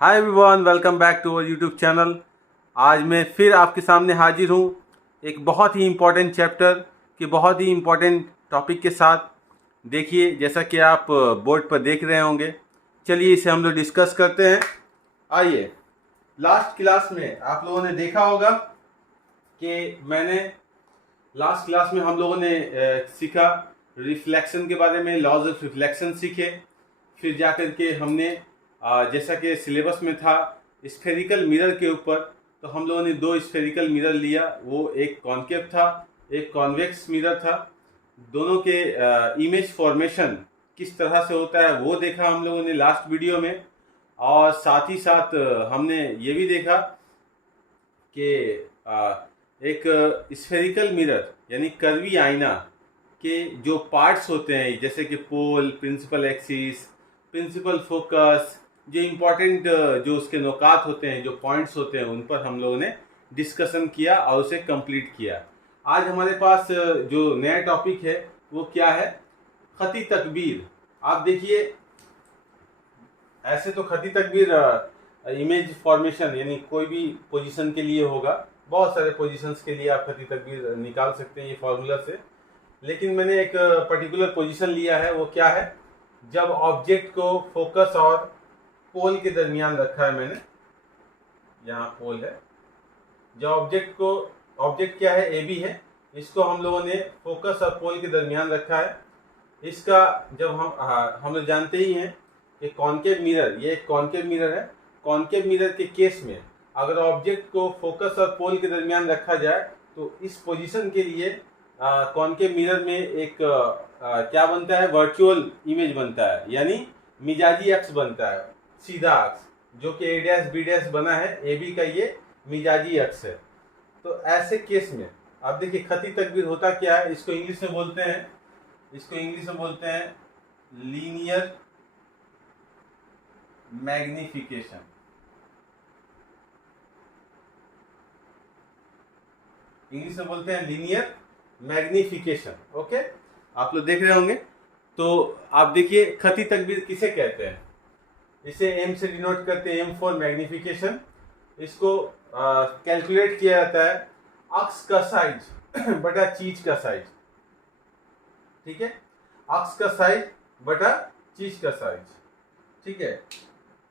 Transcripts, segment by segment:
Hi everyone, welcome back to our YouTube channel. आज मैं फिर आपके सामने हाजिर हूँ एक बहुत ही इम्पोर्टेंट चैप्टर के बहुत ही इम्पोर्टेंट टॉपिक के साथ। देखिए, जैसा कि आप बोर्ड पर देख रहे होंगे, चलिए इसे हम लोग डिस्कस करते हैं। आइए, लास्ट क्लास में आप लोगों ने देखा होगा कि लास्ट क्लास में हम लोगों ने सीखा रिफ्लेक्शन के बारे में, लॉज ऑफ रिफ्लेक्शन सीखे। फिर जाकर के हमने जैसा कि सिलेबस में था स्फेरिकल मिरर के ऊपर, तो हम लोगों ने दो स्फेरिकल मिरर लिया। वो एक कॉन्केव था, एक कॉन्वेक्स मिरर था। दोनों के इमेज फॉर्मेशन किस तरह से होता है वो देखा हम लोगों ने लास्ट वीडियो में। और साथ ही साथ हमने ये भी देखा कि एक स्फेरिकल मिरर यानी कर्वी आईना के जो पार्ट्स होते हैं, जैसे कि पोल, प्रिंसिपल एक्सिस, प्रिंसिपल फोकस, जो इम्पोर्टेंट जो उसके नुकात होते हैं, जो पॉइंट्स होते हैं, उन पर हम लोगों ने डिस्कशन किया और उसे कंप्लीट किया। आज हमारे पास जो नया टॉपिक है वो क्या है? खती तकबीर। आप देखिए, ऐसे तो खती तकबीर इमेज फॉर्मेशन यानी कोई भी पोजीशन के लिए होगा। बहुत सारे पोजीशंस के लिए आप खती तकबीर निकाल सकते हैं ये फॉर्मूला से। लेकिन मैंने एक पर्टिकुलर पोजीशन लिया है। वो क्या है? जब ऑब्जेक्ट को फोकस और पोल के दरमियान रखा है मैंने, यहाँ पोल है। जब ऑब्जेक्ट क्या है? ए बी है। इसको हम लोगों ने फोकस और पोल के दरमियान रखा है। इसका जब हम लोग जानते ही हैं कि कॉन्केव मिरर, ये एक कॉन्केव मिरर है। कॉन्केव मिरर के केस में अगर ऑब्जेक्ट को फोकस और पोल के दरमियान रखा जाए तो इस पोजीशन के लिए कॉन्केव मिरर में एक क्या बनता है? वर्चुअल इमेज बनता है, यानी मिजाजी अक्ष बनता है, सीधा अक्ष, जो कि ए डैश बी डैश बना है। ए बी का ये मिजाजी अक्ष है। तो ऐसे केस में आप देखिए खती तकबीर होता क्या है। इसको इंग्लिश में बोलते हैं लीनियर मैग्निफिकेशन। इंग्लिश में बोलते हैं लीनियर मैग्निफिकेशन। ओके, आप लोग देख रहे होंगे। तो आप देखिए खती तकबीर किसे कहते हैं? इसे एम से डिनोट करते हैं, एम फॉर मैग्निफिकेशन। इसको कैलकुलेट किया जाता है अक्स का साइज बटा चीज का साइज। ठीक है, अक्स का साइज बटा चीज का साइज। ठीक है,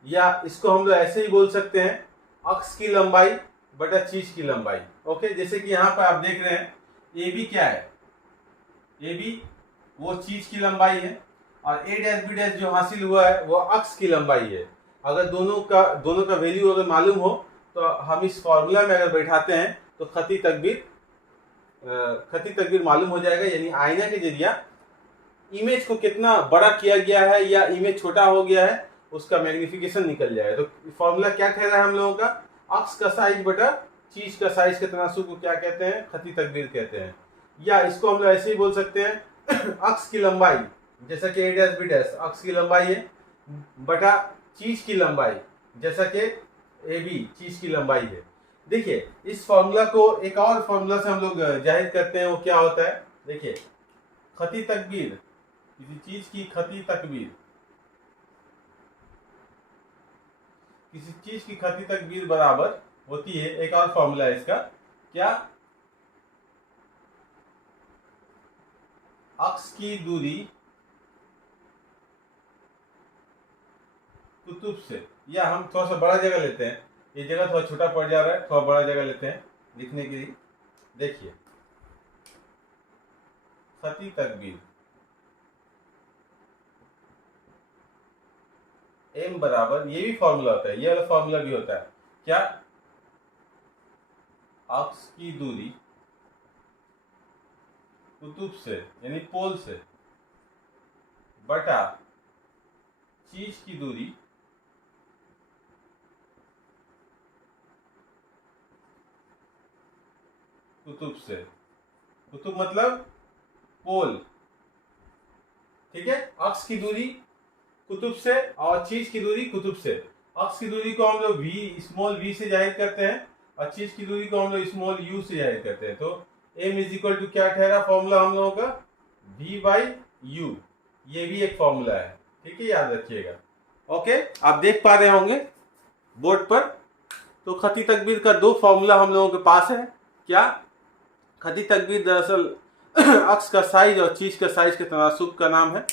या इसको हम लोग ऐसे ही बोल सकते हैं अक्स की लंबाई बटा चीज की लंबाई। ओके, जैसे कि यहाँ पर आप देख रहे हैं ए बी क्या है? ए बी वो चीज की लंबाई है और ए डैश बी डैश जो हासिल हुआ है वो अक्स की लंबाई है। अगर दोनों का वैल्यू अगर मालूम हो तो हम इस फॉर्मूला में अगर बैठाते हैं तो खती तकबीर मालूम हो जाएगा। यानी आईना के जरिए इमेज को कितना बड़ा किया गया है या इमेज छोटा हो गया है, उसका मैग्निफिकेशन निकल जाएगा। तो फॉर्मूला क्या कह रहा है हम लोगों का? अक्स का साइज बटा चीज का साइज के तनासुब को क्या कहते हैं? खती तकबीर कहते हैं। या इसको हम लोग ऐसे ही बोल सकते हैं अक्स की लंबाई, जैसा कि ए डैश बी डैश अक्स की लंबाई है, बटा चीज की लंबाई, जैसा कि ए बी चीज की लंबाई है। देखिए, इस फॉर्मूला को एक और फॉर्मूला से हम लोग जाहिर करते हैं। वो क्या होता है? देखिए, खती तकबीर, किसी चीज की खती तकबीर बराबर होती है, एक और फॉर्मूला है इसका, क्या? अक्स की दूरी कुतुब से, या हम थोड़ा सा बड़ा जगह लेते हैं, ये जगह थोड़ा छोटा पड़ जा रहा है, थोड़ा बड़ा जगह लेते हैं लिखने के लिए। देखिए, खती तकबीर एम बराबर, ये भी फॉर्मूला होता है, ये वाला फॉर्मूला भी होता है, क्या? अक्स की दूरी कुतुब से यानी पोल से बटा चीज की दूरी कुतुब से। कुतुब मतलब पोल। ठीक है, अक्स की दूरी कुतुब से और चीज की दूरी कुतुब से। अक्स की दूरी को हम लोग स्मॉल v से जाहिर करते हैं और चीज की दूरी को हम लोग स्मॉल u से जाहिर करते हैं। तो m इज इक्वल टू क्या ठहरा फॉर्मूला हम लोगों का? v by u। ये भी एक फॉर्मूला है, ठीक है, याद रखिएगा। ओके, आप देख पा रहे होंगे बोर्ड पर। तो खती तकबीर का 2 फॉर्मूला हम लोगों के पास है। क्या? खती तकबीर दरअसल अक्स का साइज और चीज़ का साइज के तनासुब का नाम है।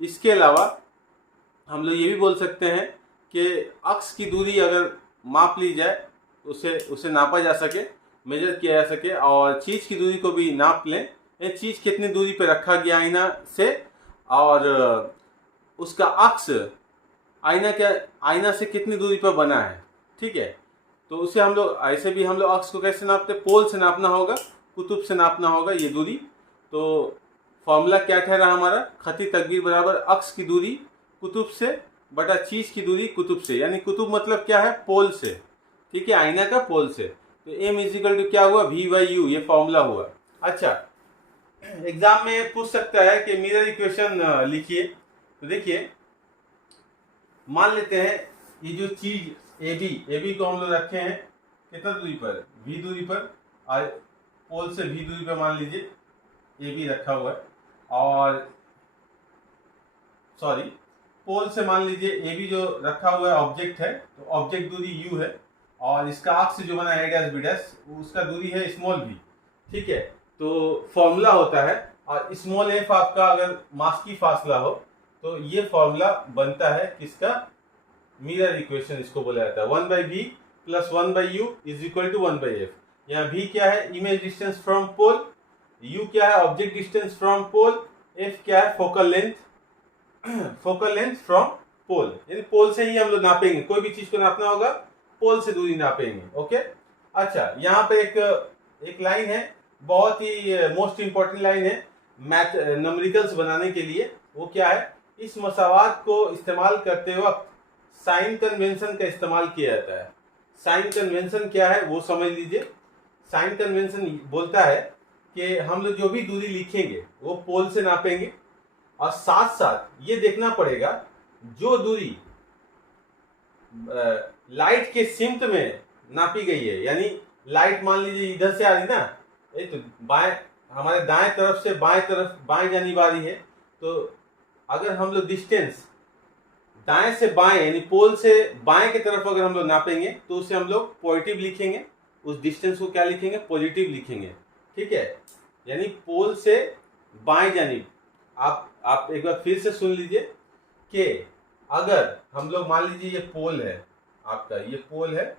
इसके अलावा हम लोग ये भी बोल सकते हैं कि अक्स की दूरी अगर माप ली जाए, उसे नापा जा सके, मेजर किया जा सके, और चीज़ की दूरी को भी नाप लें, ये चीज़ कितनी दूरी पर रखा गया आईना से, और उसका अक्स आईना से कितनी दूरी पर बना है। ठीक है, तो उसे हम लोग ऐसे भी हम लोग अक्स को कैसे नापते? पोल से नापना होगा, कुतुब से नापना होगा ये दूरी। तो फॉर्मूला क्या ठहरा हमारा? खती तकबीर बराबर अक्स की दूरी कुतुब से बटा चीज़ की दूरी कुतुब से, यानी कुतुब मतलब क्या है? पोल से। ठीक है, आईना का पोल से। तो एम इजिकल टू क्या हुआ? V/U, ये फॉर्मूला हुआ। अच्छा, एग्जाम में पूछ सकता है कि मिरर इक्वेशन लिखिए। तो देखिए, मान लेते हैं ये जो चीज AB को हम लोग रखे हैं कितना दूरी पर? V दूरी पर, और पोल से V दूरी पर मान लीजिए AB रखा हुआ है, और सॉरी, पोल से मान लीजिए AB जो रखा हुआ है ऑब्जेक्ट है, तो ऑब्जेक्ट दूरी U है, और इसका अक्स जो बना A डैश B डैश, उसका दूरी है स्मॉल v। ठीक है, तो फॉर्मूला होता है, और स्मॉल f आपका अगर मास की फासला हो तो ये फॉर्मूला बनता है किसका? मिरर इक्वेशन इसको बोला जाता है। 1/v plus 1/u is equal to 1/f। यहाँ v क्या है? Image distance from pole, u क्या है? Object distance from pole, f क्या है? Focal length from pole. यानी पोल से ही हम लोग नापेंगे, कोई भी चीज को नापना होगा पोल से दूरी नापेंगे। ओके, अच्छा, यहाँ पे एक लाइन है, बहुत ही मोस्ट इंपॉर्टेंट लाइन है मैथ न्यूमेरिकल्स बनाने के लिए। वो क्या है? इस मसावात को इस्तेमाल करते वक्त साइन कन्वेंशन का इस्तेमाल किया जाता है। साइन कन्वेंशन क्या है वो समझ लीजिए। साइन कन्वेंशन बोलता है कि हम लोग जो भी दूरी लिखेंगे वो पोल से नापेंगे, और साथ साथ ये देखना पड़ेगा जो दूरी लाइट के सिमत में नापी गई है, यानी लाइट मान लीजिए इधर से आ रही ना, ये तो हमारे दाएं तरफ से बाएं जानिब आ रही है, तो अगर हम लोग डिस्टेंस दाएं से बाएं यानी पोल से बाएं की तरफ अगर हम लोग नापेंगे तो उसे हम लोग पॉजिटिव लिखेंगे, उस डिस्टेंस को क्या लिखेंगे? पॉजिटिव लिखेंगे। ठीक है, यानी पोल से बाएं जानिब। आप एक बार फिर से सुन लीजिए कि अगर हम लोग मान लीजिए ये पोल है आपका, ये पोल है,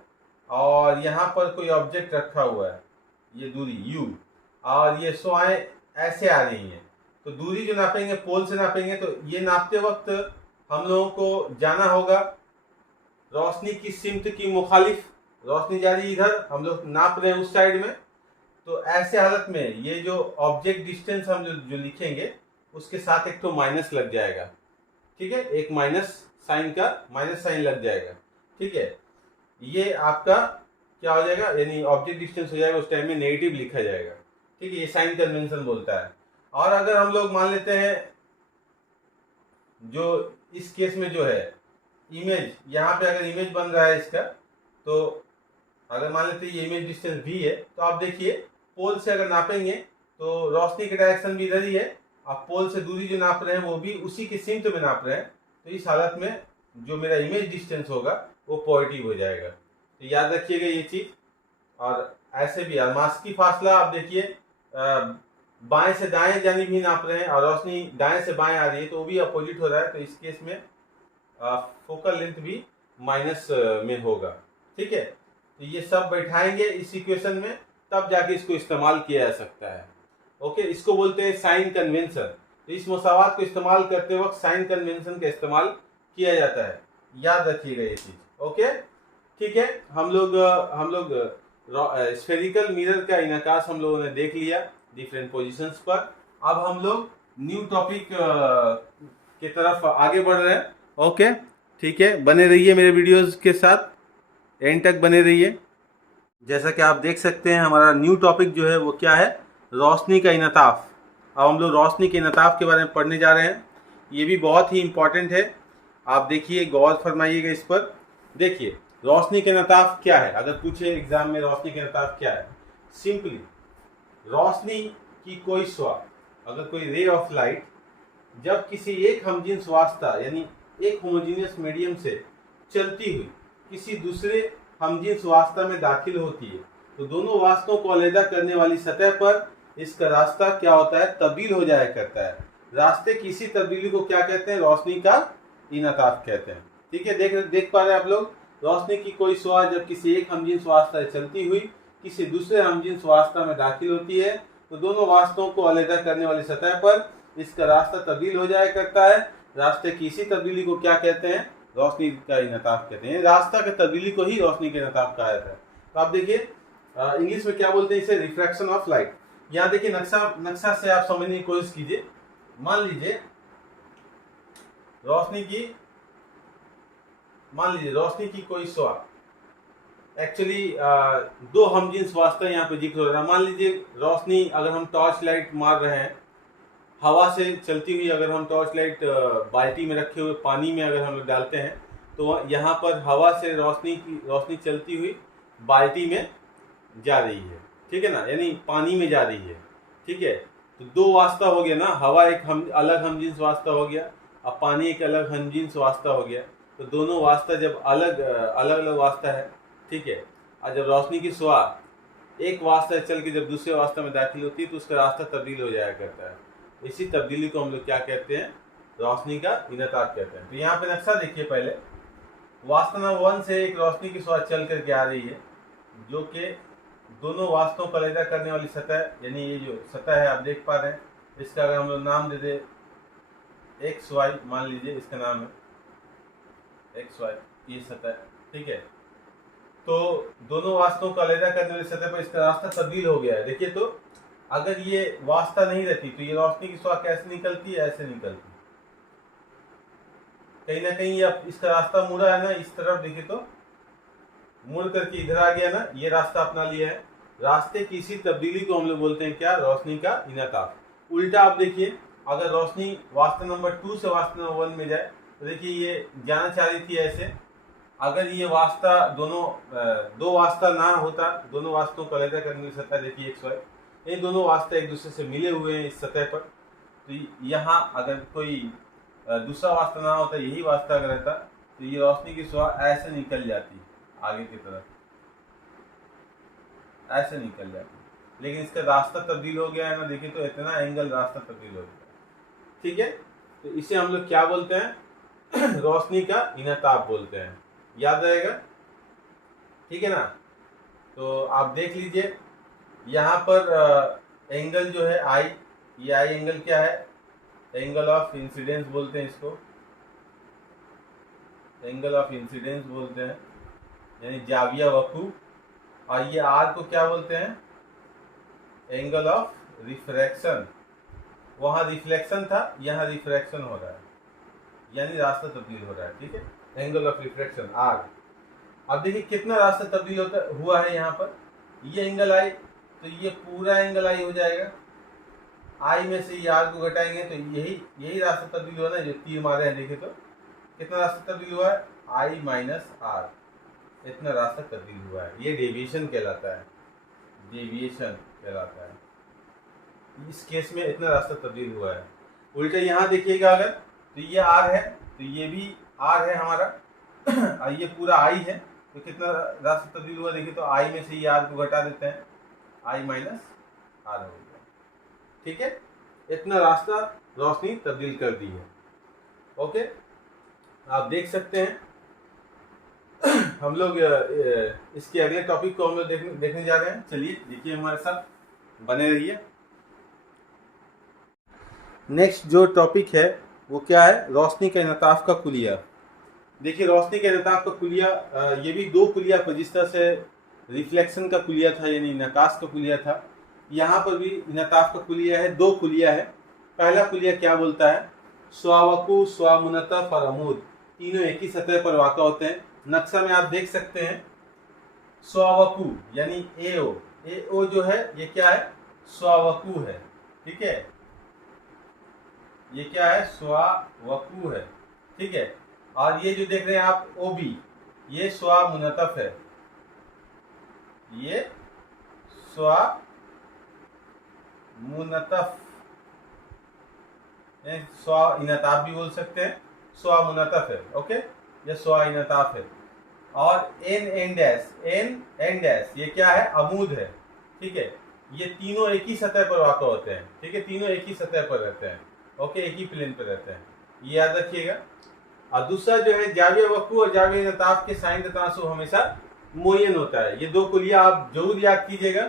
और यहाँ पर कोई ऑब्जेक्ट रखा हुआ है, ये दूरी u, और ये स्वाएं ऐसे आ रही हैं, तो दूरी जो नापेंगे पोल से नापेंगे। तो ये नापते वक्त हम लोगों को जाना होगा रोशनी की सिमत की मुखालिफ, रोशनी जा रही इधर, हम लोग नाप रहे हैं उस साइड में, तो ऐसे हालत में ये जो ऑब्जेक्ट डिस्टेंस हम जो लिखेंगे उसके साथ एक तो माइनस लग जाएगा। ठीक है, एक माइनस साइन लग जाएगा। ठीक है, ये आपका क्या हो जाएगा? यानी ऑब्जेक्ट डिस्टेंस हो जाएगा, उस टाइम में नेगेटिव लिखा जाएगा। ठीक है, ये साइन कन्वेंशन बोलता है। और अगर हम लोग मान लेते हैं जो इस केस में जो है इमेज, यहाँ पे अगर इमेज बन रहा है इसका, तो अगर मान लेते हैं ये इमेज डिस्टेंस v है, तो आप देखिए पोल से अगर नापेंगे तो रोशनी की डायरेक्शन भी इधर ही है, आप पोल से दूरी जो नाप रहे हैं वो भी उसी की सिमत में नाप रहे हैं, तो इस हालत में जो मेरा इमेज डिस्टेंस होगा वो पॉजिटिव हो जाएगा। तो याद रखिएगा ये चीज़। और ऐसे भी मास की फासला आप देखिए बाएं से दाएं जानिब भी नाप रहे हैं, और रोशनी दाएं से बाएं आ रही है तो वो भी अपोजिट हो रहा है, तो इस केस में फोकल लेंथ भी माइनस में होगा। ठीक है, तो ये सब बैठाएंगे इस इक्वेशन में, तब जाके इसको इस्तेमाल किया जा सकता है। ओके, इसको बोलते हैं साइन कन्वेंशन। तो इस मसावात को इस्तेमाल करते वक्त साइन कन्वेंशन का इस्तेमाल किया जाता है, याद रखिएगा ये चीज। ओके, ठीक है, हम लोग स्फेरिकल मिरर का इनकास हम लोगों ने देख लिया डिफरेंट पोजीशंस पर। अब हम लोग न्यू टॉपिक की तरफ आगे बढ़ रहे हैं। ओके, ठीक है, बने रहिए मेरे वीडियोस के साथ, एंड तक बने रहिए। जैसा कि आप देख सकते हैं हमारा न्यू टॉपिक जो है वो क्या है? रोशनी का इनताफ। अब हम लोग रोशनी के इनताफ के बारे में पढ़ने जा रहे हैं। ये भी बहुत ही इम्पॉर्टेंट है, आप देखिए, गौर फरमाइएगा इस पर। देखिए, रोशनी के इनताफ क्या है? अगर पूछे एग्जाम में रोशनी के इनताफ क्या है, सिंपली रोशनी की कोई श्वा, अगर कोई रे ऑफ लाइट जब किसी एक हमजिन्स वास्ता यानी एक होमोजीनियस मीडियम से चलती हुई किसी दूसरे हमजिन्स वास्ता में दाखिल होती है तो दोनों वास्तों को अलहदा करने वाली सतह पर इसका रास्ता क्या होता है, तब्दील हो जाया करता है। रास्ते की इसी तब्दीली को क्या कहते हैं, रोशनी का इनताफ कहते हैं। ठीक है, देख पा रहे हैं आप लोग, रोशनी की कोई शुआ जब किसी एक हमजिन्स वास्ता से चलती हुई किसी दूसरे हमजिन्स वास्ता में दाखिल होती है तो दोनों वास्तों को अलहदा करने वाली सतह पर इसका रास्ता तब्दील हो जाया करता है। रास्ते की इसी तब्दीली को क्या कहते हैं, रोशनी का इनताफ कहते हैं। रास्ता की तब्दीली को ही रोशनी का इनताफ कहा जाता है। तो आप देखिए इंग्लिश में क्या बोलते हैं इसे, रिफ्रैक्शन ऑफ लाइट। यहाँ देखिए नक्शा से आप समझने की कोशिश कीजिए। मान लीजिए रोशनी की कोई शुआ, एक्चुअली दो हमजिन्स वास्ता यहाँ पे जिक्र हो रहा है। मान लीजिए रोशनी, अगर हम टॉर्च लाइट मार रहे हैं हवा से चलती हुई, अगर हम टॉर्च लाइट बाल्टी में रखे हुए पानी में अगर हम लोग डालते हैं तो यहाँ पर हवा से रोशनी चलती हुई बाल्टी में जा रही है, ठीक है ना, यानी पानी में जा रही है। ठीक है, तो दो वास्ता हो गया ना, हवा एक अलग हमजिन्स वास्ता हो गया, अब पानी एक अलग हमजिन्स वास्ता हो गया। तो दोनों वास्ता जब अलग वास्ता है, ठीक है, और जब रोशनी की शुआ एक वास्ता चल के जब दूसरे वास्ता में दाखिल होती है तो उसका रास्ता तब्दील हो जाया करता है। इसी तब्दीली को हम लोग क्या कहते हैं, रोशनी का इनताफ कहते हैं। तो यहाँ पे नक्शा देखिए, पहले वास्ता नंबर 1 से एक रोशनी की शुआ चल करके आ रही है जो कि दोनों वास्तों को अलहदा करने वाली सतह, यानी ये जो सतह है आप देख पा रहे हैं, इसका अगर हम लोग नाम दे दे XY, मान लीजिए इसका नाम है XY, ये सतह, ठीक है। तो दोनों वास्तों को अलहदा करने वाली सतह पर इसका रास्ता तब्दील हो गया है। देखिए, तो अगर ये वास्ता नहीं रहती तो ये रोशनी की शुआ कैसे निकलती है, ऐसे निकलती, कहीं ना कहीं ये इसका रास्ता मुड़ा है ना, इस तरफ देखिए तो मुड़ करके इधर आ गया ना, ये रास्ता अपना लिया है। रास्ते की इसी तब्दीली को हम लोग बोलते हैं क्या, रोशनी का इनताफ। उल्टा आप देखिए, अगर रोशनी वास्ता नंबर 2 से वास्ता नंबर 1 में जाए तो देखिए ये जाना चाह रही थी ऐसे, अगर ये वास्ता दो वास्ता ना होता, दोनों वास्तों को अलग करने की सतह देखिए XY, ये दोनों वास्ते एक दूसरे से मिले हुए हैं इस सतह पर। तो यहाँ अगर कोई दूसरा वास्ता ना होता, यही वास्ता अगर रहता तो ये रोशनी की शुआ ऐसे निकल जाती, आगे की तरफ ऐसे निकल जाती, लेकिन इसका रास्ता तब्दील हो गया है ना, देखिए तो इतना एंगल रास्ता तब्दील हो गया। ठीक है, तो इसे हम लोग क्या बोलते हैं, रोशनी का इनताफ बोलते हैं, याद रहेगा, ठीक है ना। तो आप देख लीजिए यहाँ पर एंगल जो है आई, ये आई एंगल क्या है, एंगल ऑफ इंसिडेंस बोलते हैं इसको, एंगल ऑफ इंसिडेंस बोलते हैं, यानी जाविया वकू। और ये आर को क्या बोलते हैं, एंगल ऑफ रिफ्रैक्शन। वहां रिफ्लेक्शन था, यहाँ रिफ्रैक्शन हो रहा है, यानी रास्ता तब्दील हो रहा है। ठीक है, एंगल ऑफ रिफ्रैक्शन आर। अब देखिए कितना रास्ता तब्दील हुआ है यहाँ पर, ये एंगल आई तो ये पूरा एंगल आई हो जाएगा, आई में से ये आर को घटाएंगे तो यही रास्ता तब्दील हुआ ना, जो तीर मारे हैं देखिए तो कितना रास्ता तब्दील हुआ है, आई माइनस आर, इतना रास्ता तब्दील हुआ है। ये डेविएशन कहलाता है, डेविएशन कहलाता है। इस केस में इतना रास्ता तब्दील हुआ है। उल्टा यहाँ देखिएगा, अगर तो ये आर है तो ये भी आर है हमारा, और ये पूरा आई है तो कितना रास्ता तब्दील हुआ, देखिए तो आई में से ये आर को घटा देते हैं, आई माइनस आर हो गया। ठीक है, इतना रास्ता रोशनी तब्दील कर दी है। ओके, आप देख सकते हैं हम लोग इसके अगले टॉपिक को हम लोग देखने जा रहे हैं। चलिए देखिए, हमारे साथ बने रहिए। नेक्स्ट जो टॉपिक है वो क्या है, रोशनी का इनताफ का कुलिया। देखिए रोशनी के इनताफ का कुलिया, ये भी दो कुलिया पर, जिस तरह से रिफ्लेक्शन का कुलिया था यानी नकाश का कुलिया था, यहाँ पर भी इनताफ का कुलिया है, दो कुलिया है। पहला कुलिया क्या बोलता है, स्वावकु, स्वामुनतफ और अमूद, तीनों एक ही सतह पर वाक़ा होते हैं। नक्शा में आप देख सकते हैं, स्वावकु यानी एओ जो है ये क्या है, स्वावकु है। ठीक है, ये क्या है, स्वावकु है। ठीक है, और ये जो देख रहे हैं आप ओबी, ये स्वामुनतफ है, ये स्वामुनतफ, स्वा इनताफ भी बोल सकते हैं, स्वामुनतफ है। ओके, ये स्वा इनताफ है। और एन एन डैश ये क्या है, अमूद है। ठीक है, ये तीनों एक ही सतह पर वाक़ होते हैं। ठीक है, तीनों एक ही सतह पर रहते हैं। ओके, एक ही प्लेन पर रहते हैं, ये याद रखिएगा। और दूसरा जो है जाविया वक्कू और जाविया नताफ के साइन का तनासुब हमेशा मुय्यन होता है। ये दो कुलिया आप जरूर याद कीजिएगा।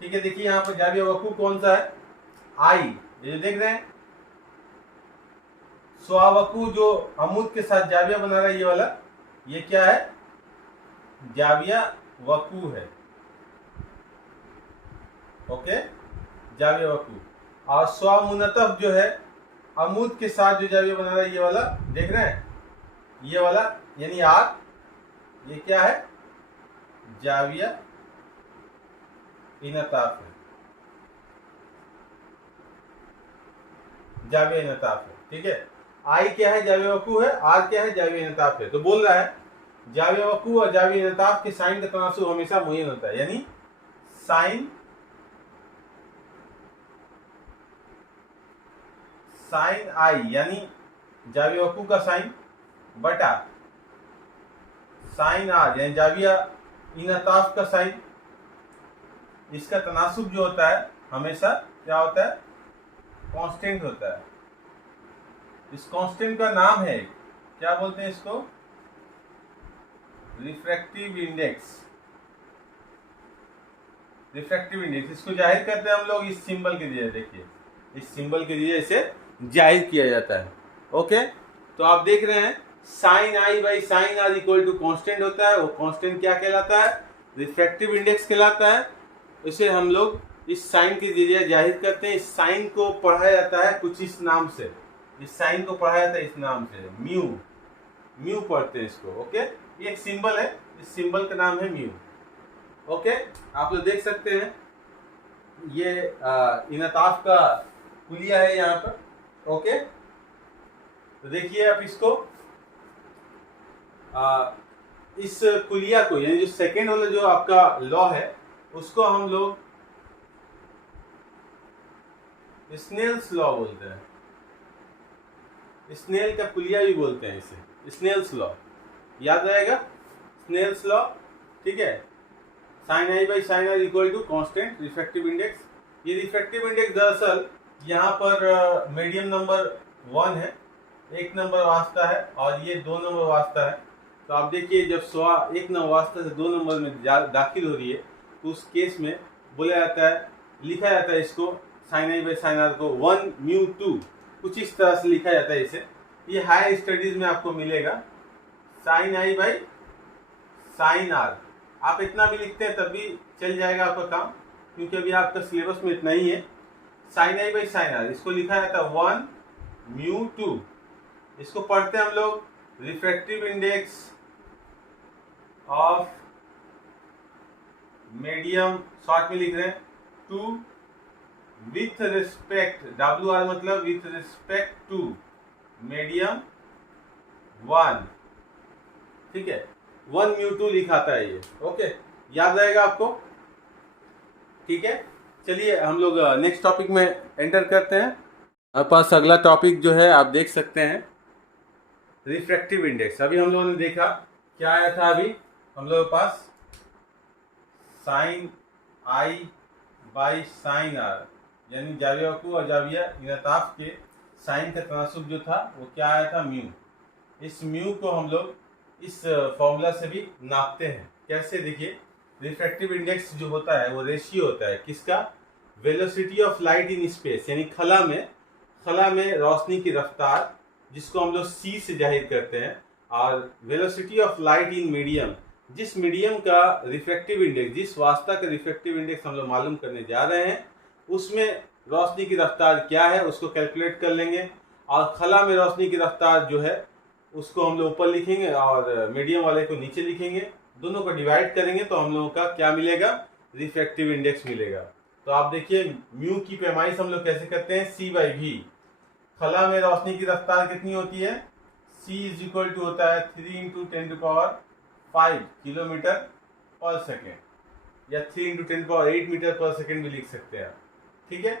ठीक है, देखिए यहाँ पर जाविया वक्कू कौन सा है, आई, ये जो देख रहे हैं। स्वावकु जो अमूद के साथ जाविया बना रहा है, ये वाला, ये क्या है, जाविया वक्कू है। ओके, जाविया वक्कू। और स्वामुनतफ जो है अमूद के साथ जो जाविया बना रहा है, ये वाला देख रहे हैं, ये वाला यानी आर, ये क्या है, जाविया इनताफ है, जाविया इनताफ है। ठीक है, आई क्या है, जाविया वक्कू है, आर क्या है, जाविया इनताफ है। तो बोल रहा है जाविया वक्कू और जाविया इनताफ के साइन का तनासुब हमेशा मुय्यन होता है, यानी साइन आई यानी जाविया वक्कू का साइन बटा साइन आर यानी जाविया इनताफ का साइन, इसका तनासुब जो होता है हमेशा क्या होता है, कांस्टेंट होता है। इस कांस्टेंट का नाम है, क्या बोलते हैं इसको, रिफ्रैक्टिव इंडेक्स। रिफ्रैक्टिव इंडेक्स इसको जाहिर करते हैं हम लोग इस सिंबल के जरिए। देखिए, इस सिंबल के जरिए इसे जाहिर किया जाता है। ओके, तो आप देख रहे हैं sine i by sine r equal to constant होता है। वो कांस्टेंट क्या कहलाता है, रिफ्रैक्टिव इंडेक्स कहलाता है। इसे हम लोग इस साइन के जरिए जाहिर करते हैं। इस साइन को पढ़ा जाता है कुछ इस नाम से, इस साइन को पढ़ा जाता है इस नाम से, म्यू, म्यू पढ़ते हैं इसको। ओके, ये एक सिंबल है, इस सिंबल का नाम है म्यू। ओके, आप लोग देख सकते हैं ये इनताफ का कुलिया है यहाँ पर। ओके, तो देखिए आप इसको इस कुलिया को यानी जो सेकेंड वाला जो आपका लॉ है उसको हम लोग स्नेल्स लॉ बोलते हैं। स्नेल का कुलिया भी बोलते हैं इसे, स्नेल्स लॉ, याद रहेगा, स्नेल्स लॉ। ठीक है, sine i by sine r equal to constant refractive index. ये रिफ्रैक्टिव इंडेक्स दरअसल यहाँ पर मीडियम नंबर 1 है, 1 नंबर वास्ता है और ये 2 नंबर वास्ता है। तो आप देखिए जब स्वा 1 नंबर वास्ता से 2 नंबर में दाखिल हो रही है तो उस केस में बोला जाता है, लिखा जाता है इसको sine i by sine r को 1 म्यू 2, कुछ इस तरह से लिखा जाता है इसे। ये हायर स्टडीज में आपको मिलेगा, sine i by sine r. आप इतना भी लिखते हैं तब भी चल जाएगा आपका काम, क्योंकि अभी आपका सिलेबस में इतना ही है। Sine i by sine r, इसको लिखा जाता है 1 म्यू 2। इसको पढ़ते हैं हम लोग refractive index of medium, short में लिख रहे हैं 2 विथ रिस्पेक्ट, WR मतलब विथ रिस्पेक्ट टू मीडियम 1। ठीक है, 1 म्यू 2 लिखाता है ये। ओके, याद रहेगा आपको। ठीक है, चलिए हम लोग नेक्स्ट टॉपिक में एंटर करते हैं। हमारे पास अगला टॉपिक जो है आप देख सकते हैं, रिफ्रैक्टिव इंडेक्स। अभी हम लोगों ने देखा क्या आया था, अभी हम लोगों के पास sine i by sine r यानी जाविया वक्कू और जाविया इनताफ के साइन का तनासुब जो था वो क्या आया था, म्यू। इस म्यू को हम लोग इस फॉर्मूला से भी नापते हैं। कैसे, देखिए, रिफ्रैक्टिव इंडेक्स जो होता है वो रेशियो होता है किसका, velocity of light in space, यानी खला में रोशनी की रफ्तार, जिसको हम लोग c से जाहिर करते हैं, और velocity of light in medium, जिस मीडियम का रिफ्रैक्टिव इंडेक्स, जिस वास्ता का रिफ्रैक्टिव इंडेक्स हम लोग मालूम करने जा रहे हैं, उसमें रोशनी की रफ्तार क्या है उसको कैलकुलेट कर लेंगे। और खला में रोशनी की रफ्तार जो है उसको हम लोग ऊपर लिखेंगे और मीडियम वाले को नीचे लिखेंगे, दोनों को डिवाइड करेंगे तो हम लोगों का क्या मिलेगा, रिफ्रैक्टिव इंडेक्स मिलेगा। तो आप देखिए म्यू की पैमाइश हम लोग कैसे करते हैं, c/v। खला में रोशनी की रफ्तार कितनी होती है, c इज इक्वल टू होता है 3 × 10⁵ किलोमीटर पर सेकेंड, या 3 × 10⁸ मीटर पर सेकेंड भी लिख सकते हैं। ठीक है,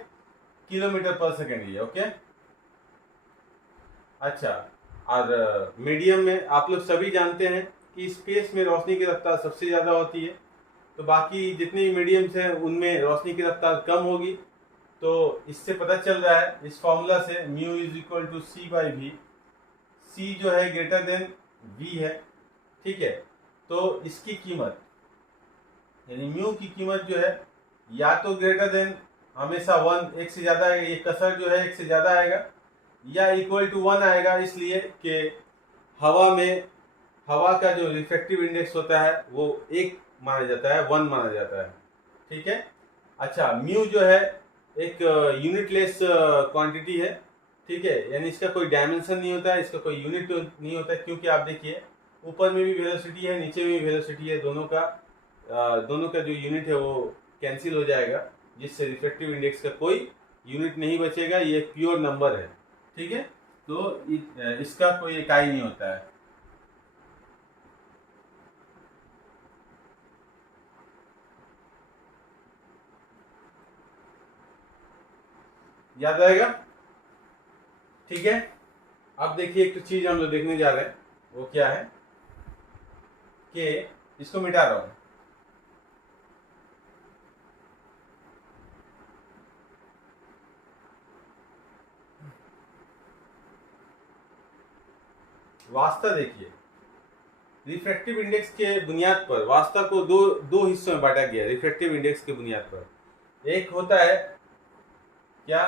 किलोमीटर पर सेकेंड ये। ओके, अच्छा, और मीडियम में आप लोग सभी जानते हैं कि स्पेस में रोशनी की रफ्तार सबसे ज़्यादा होती है, तो बाकी जितने भी मीडियम्स हैं उनमें रोशनी की रफ्तार कम होगी। तो इससे पता चल रहा है इस फॉर्मूला से mu is equal to c by v, c जो है ग्रेटर देन वी है, ठीक है। तो इसकी कीमत यानी म्यू की कीमत जो है या तो ग्रेटर देन हमेशा 1 एक से ज़्यादा आएगा, ये कसर जो है 1 से ज़्यादा आएगा, या इक्वल टू 1 आएगा, इसलिए कि हवा में हवा का जो रिफ्रैक्टिव इंडेक्स होता है वो 1 माना जाता है, 1 माना जाता है, ठीक है। अच्छा, म्यू जो है एक यूनिटलेस क्वांटिटी है, ठीक है, यानी इसका कोई डायमेंशन नहीं होता है, इसका कोई यूनिट नहीं होता है, क्योंकि आप देखिए ऊपर में भी वेलोसिटी है, नीचे में भी वेलोसिटी है, दोनों का जो यूनिट है वो कैंसिल हो जाएगा, जिससे रिफ्रैक्टिव इंडेक्स का कोई यूनिट नहीं बचेगा, ये एक प्योर नंबर है, ठीक है। तो इसका कोई इकाई नहीं होता है। याद आएगा, ठीक है। अब देखिए एक तो चीज हम लोग देखने जा रहे हैं, वो क्या है कि इसको मिटा रहा हूं, वास्ता देखिए, रिफ्रैक्टिव इंडेक्स के बुनियाद पर वास्ता को दो हिस्सों में बांटा गया रिफ्रैक्टिव इंडेक्स के बुनियाद पर। एक होता है क्या,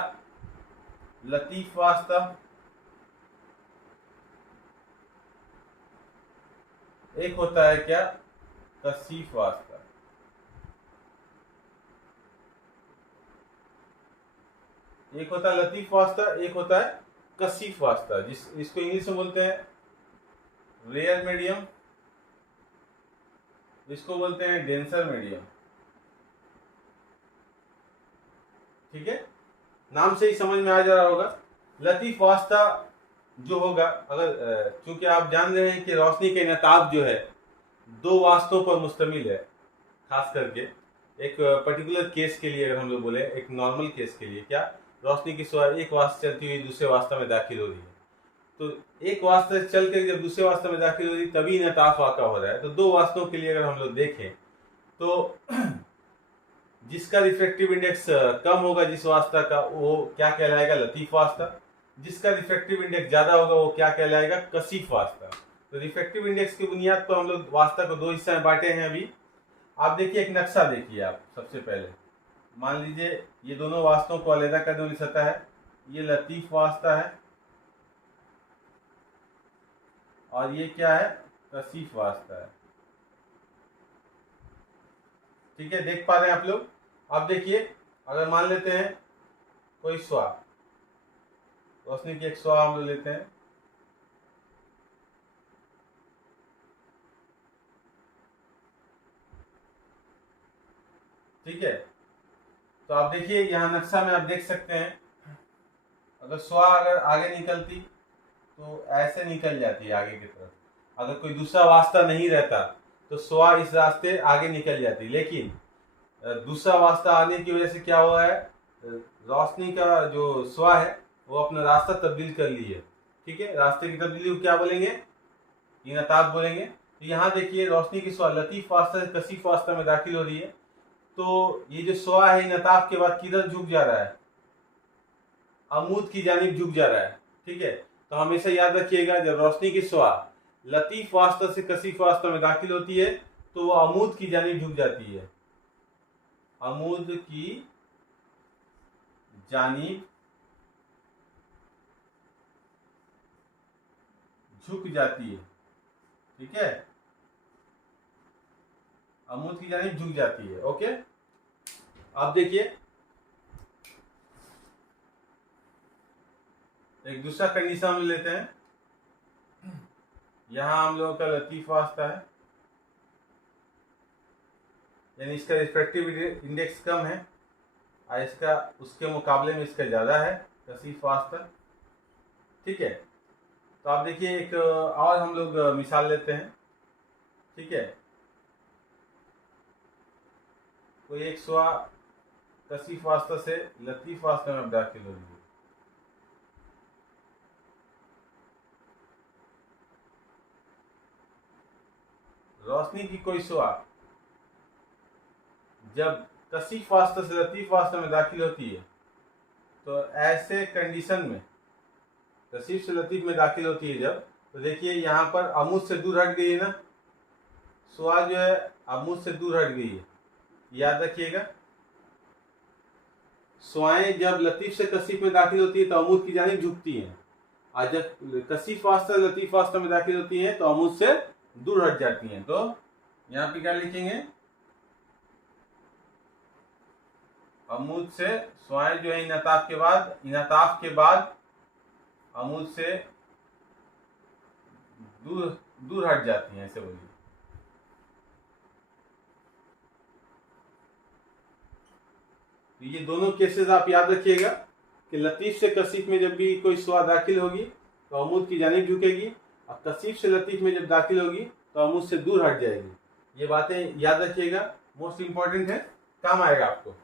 लतीफ वास्ता, एक होता है क्या, कसीफ वास्ता। एक होता है लतीफ वास्ता, एक होता है कसीफ वास्ता, इसको इंग्लिश में बोलते हैं रेयर मीडियम, इसको बोलते हैं डेंसर मीडियम, ठीक है। नाम से ही समझ में आ जा रहा होगा। लतीफ वास्ता जो होगा, अगर चूंकि आप जान रहे हैं कि रोशनी के नताब जो है 2 वास्तों पर मुश्तमिल है, खास करके एक पर्टिकुलर केस के लिए अगर हम लोग बोले, एक नॉर्मल केस के लिए, क्या रोशनी की शुआ एक वास्ता चलती हुई दूसरे वास्ता में दाखिल हो रही है, तो एक वास्ता चल कर जब दूसरे वास्ता में दाखिल हो रही तभी नताफ वाक़ा हो रहा है। तो 2 वास्तों के लिए अगर हम लोग देखें तो जिसका रिफ्रैक्टिव इंडेक्स कम होगा जिस वास्ता का, वो क्या कहलाएगा, लतीफ वास्ता। जिसका रिफ्रैक्टिव इंडेक्स ज्यादा होगा वो क्या कहलाएगा, कसीफ वास्ता। तो रिफ्रैक्टिव इंडेक्स की बुनियाद पर हम लोग वास्ता को 2 हिस्से में बांटे हैं। अभी आप देखिए एक नक्शा देखिए, आप सबसे पहले मान लीजिए ये दोनों वास्तों को अलहदा करने वाली सतह है, ये लतीफ वास्ता है और ये क्या है, कसीफ वास्ता है, ठीक है। देख पा रहे हैं आप लोग। अब देखिए अगर मान लेते हैं कोई श्वा, रोशनी की एक श्वा हम लोग लेते हैं, ठीक है। तो आप देखिए यहाँ नक्शा में आप देख सकते हैं, अगर श्वा अगर आगे निकलती तो ऐसे निकल जाती है आगे की तरफ, अगर कोई दूसरा वास्ता नहीं रहता तो श्वा इस रास्ते आगे निकल जाती, लेकिन दूसरा वास्ता आने की वजह से क्या हुआ है, रोशनी का जो श्वा है वो अपना रास्ता तब्दील कर ली है, ठीक है। रास्ते की तब्दीली को क्या बोलेंगे, इनताब बोलेंगे। तो यहाँ देखिए रोशनी की श्वा लतीफ वास्ता से कसीफ वास्ता में दाखिल हो रही है, तो ये जो श्वा है इनताब के बाद किधर झुक जा रहा है, अमूद की जानिब झुक जा रहा है, ठीक है। तो हमेशा याद रखिएगा जब रोशनी की श्वा लतीफ वास्ता से कसीफ वास्ता में दाखिल होती है तो वो अमूद की जानिब झुक जाती है, अमूद की जानिब झुक जाती है, ठीक है, अमूद की जानिब झुक जाती है, ओके। अब देखिए एक दूसरा कंडीशन हम लेते हैं, यहां हम लोगों का लतीफ वास्ता है, यानी इसका रिफ्रैक्टिव इंडेक्स कम है और इसका उसके मुकाबले में इसका ज़्यादा है, कसीफ वास्ता, ठीक है। तो आप देखिए एक और हम लोग मिसाल लेते हैं, ठीक है। कोई एक श्वा कसीफ वास्ता से लतीफ वास्ता में दाखिल हो रही है, रोशनी की कोई शुआ जब कसीफ वास्ता से लतीफ वास्ता में दाखिल होती है तो ऐसे कंडीशन में कसीफ से लतीफ में दाखिल होती है जब, तो देखिए यहाँ पर अमूद से दूर हट गई है ना, शुआ जो है अमूद से दूर हट गई है, याद रखिएगा। शुआएं जब लतीफ से कसीफ में दाखिल होती है तो अमूद की जानिब झुकती हैं, और जब कसीफ वास्ता लतीफ वास्ता में दाखिल होती हैं तो अमूद से दूर हट जाती हैं। तो यहाँ पे क्या लिखेंगे, अमूद से शुआएं जो है इनताफ के बाद अमूद से दूर हट जाती हैं, ऐसे बोलिए। तो ये दोनों केसेस आप याद रखिएगा कि लतीफ से कसीफ में जब भी कोई शुआ दाखिल होगी तो अमूद की जानिब झुकेगी, और कसीफ से लतीफ में जब दाखिल होगी तो अमूद से दूर हट जाएगी। ये बातें याद रखिएगा, मोस्ट इंपॉर्टेंट है, काम आएगा आपको।